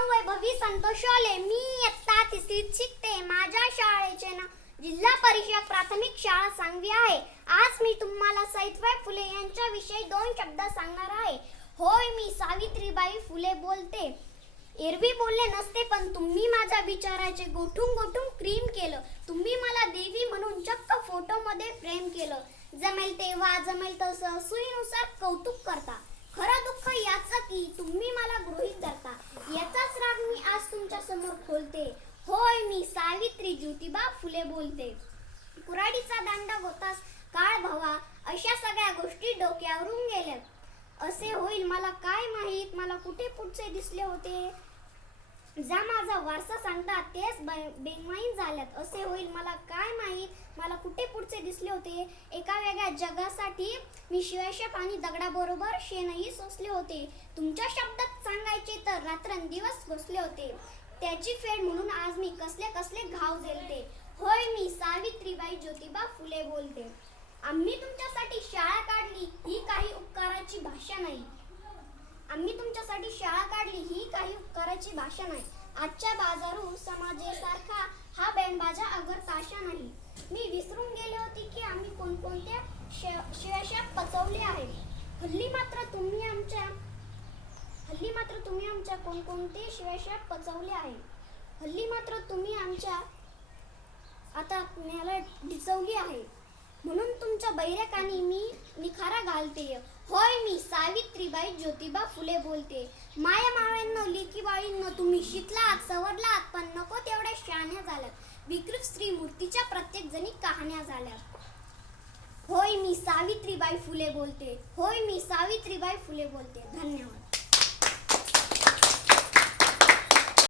वैभवी संतोषवाले मी इयत्ता तिसरीत शिकते. माझ्या शाळेचे नाव जिल्हा परिषद प्राथमिक शाळा सांगवी आहे. आज मी तुम्हाला सावित्रीबाई फुले यांच्याविषयी दोन शब्द सांगणार आहे. होय मी सावित्रीबाई फुले बोलते. एरवी बोलले नसते पण तुम्ही माझ्या विचाराचे गोठून गोठून क्रीम केलं. तुम्ही मला देवी म्हणून चक्क फोटोमध्ये फ्रेम केलं. जमेल तेव्हा जमेल तसं सुईनुसार कौतुक करता. मी आज तुमच्यासमोर खोलते होय मी सावित्री ज्योतिबा फुले बोलते. कुऱ्हाडीचा दांडा होतास काळ भवा अशा सगळ्या गोष्टी डोक्यावरून गेल्या. असे होईल मला काय माहीत? मला कुठे पुढचे दिसले होते? जा माझा वारसा सांगतात तेच ब- झाल्यात. असे होईल मला काय माहीत? मला कुठे पुढचे दिसले होते? एका वेगळ्या जगासाठी मी शिवायशेप आणि दगडाबरोबर शेणही सोसले होते. तुमच्या शब्दात सांगायचे तर रात्रंदिवस बसले होते. त्याची फेड म्हणून आज मी कसले कसले घाव झेलते. होय मी सावित्रीबाई ज्योतिबा फुले बोलते. आम्ही तुमच्यासाठी शाळा काढली ही काही उपकाराची भाषा नाही. आम्ही तुमच्यासाठी शाळा काढली ही काही उपकाराची भाषा नाही. आजच्या बाजारू समाजेसारखा हा बँडबाजा अगर ताशा मी विसरून गेले होते की आम्ही कोणकोणत्या शिवाशा पचवले आहे हल्ली मात्र तुम्ही आमच्या हल्ली मात्र तुम्ही आमच्या कोणकोणते शिवाशा पचवले आहे हल्ली मात्र तुम्ही आमच्या आता मला डिचवली आहे म्हणून तुमच्या बैरकानी मी निखारा घालते. होय मी सावित्रीबाई ज्योतिबा फुले बोलते. माया माव्यांनो तुम्ही शिकला तुम्ही शिकलात सवरलात पण विकृत स्त्री मूर्तीच्या प्रत्येक जणी कहाण्या झाल्या. होय मी सावित्रीबाई फुले बोलते होय मी सावित्रीबाई फुले बोलते. धन्यवाद.